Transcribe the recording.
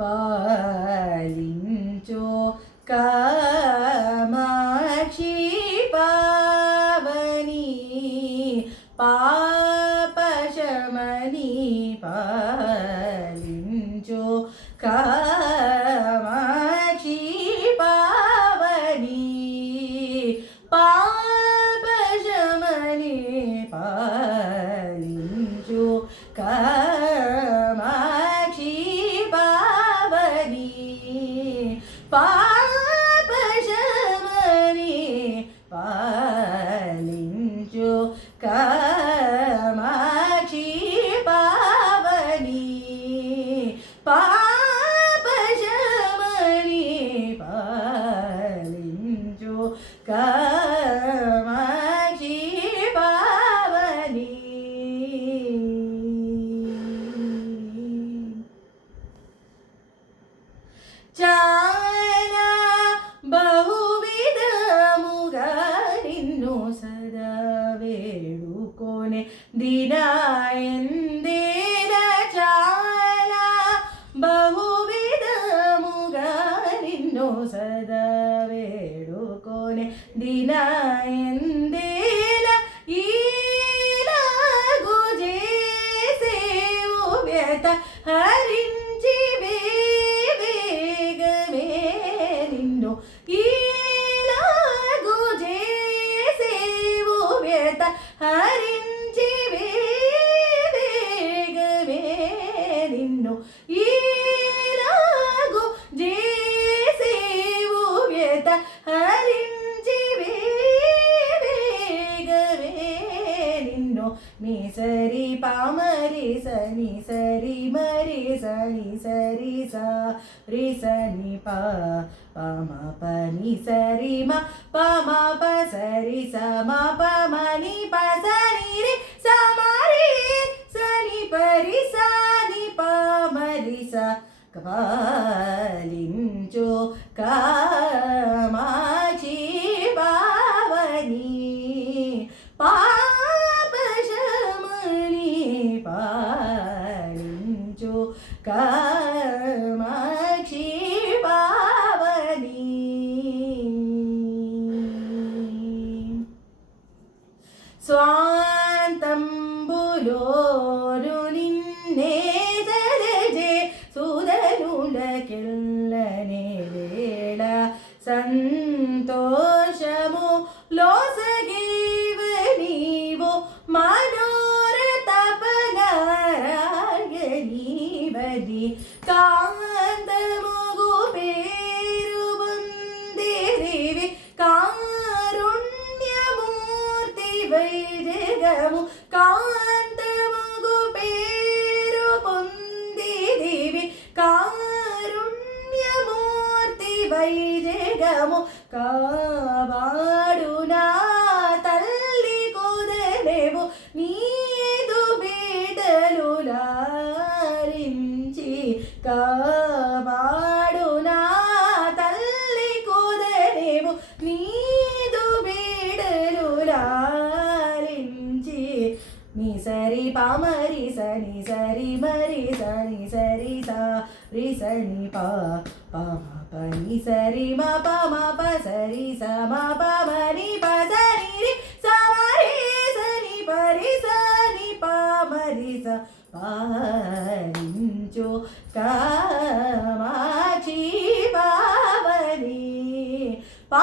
పాలించో కామాక్షి పావని పాపశమని పాలించో కామాక్షి పావని పాపశమని పాలించో కామాక్షి పావని పాపశమని పాలించో కామాక్షి పావని పాపశమని పాలించో కామాక్షి పావని. చాలా బహువిధముగా నిన్ను సదా వేడుకొనే దినాయందేన చాలా బహువిధముగా నిన్ను సదా వేడుకొనే దినాయందేన ఈలాగు చేసేవు వ్యత హరించి వేగమే నిన్ను ఈలాగు చేసేవు వ్యత హరించి వేగమే నిన్ను ఈలాగు చేసేవు వ్యత హరించి వేగమే నిన్ను. నీ సరి పామరి సని సరి మరి సని సరి సా రి సని పా పమ పని సరి మ పమ ప సరి స మ పమ ని ప సని రి స మరి సని పరి సని పమరి స పాలించో కామాక్షి పావని పాపశమని పాలించో కామాక్షి పావని. స్వాంతంబులోరు నిన్నే తలజే సుధనులకెల్లనే వేళ సంతోషము లోసగేవ నీవు మనోరథ పగరాగనీవది కాంతముగు పేరు పొందిరివి కారుణ్యమూర్తి వైజగము కాంతముగు పేరు పొందిరివి కారుణ్యమూర్తి వైజగము కావాడు నా తల్లి కుదరేవు నీదు బిడ్డలు లారించి కావాడు నా తల్లి కుదరేవు నీదు బిడ్డలు లారించి. నీ సరి పామరి సని సరి మరి సని సరి సా రి సని పా పమ పని సరి మ పమ ప సరి స మ పమ ని ప సరి రి స మరి సని పరి సని పమరి స పాలించో కామాక్షి పావని పా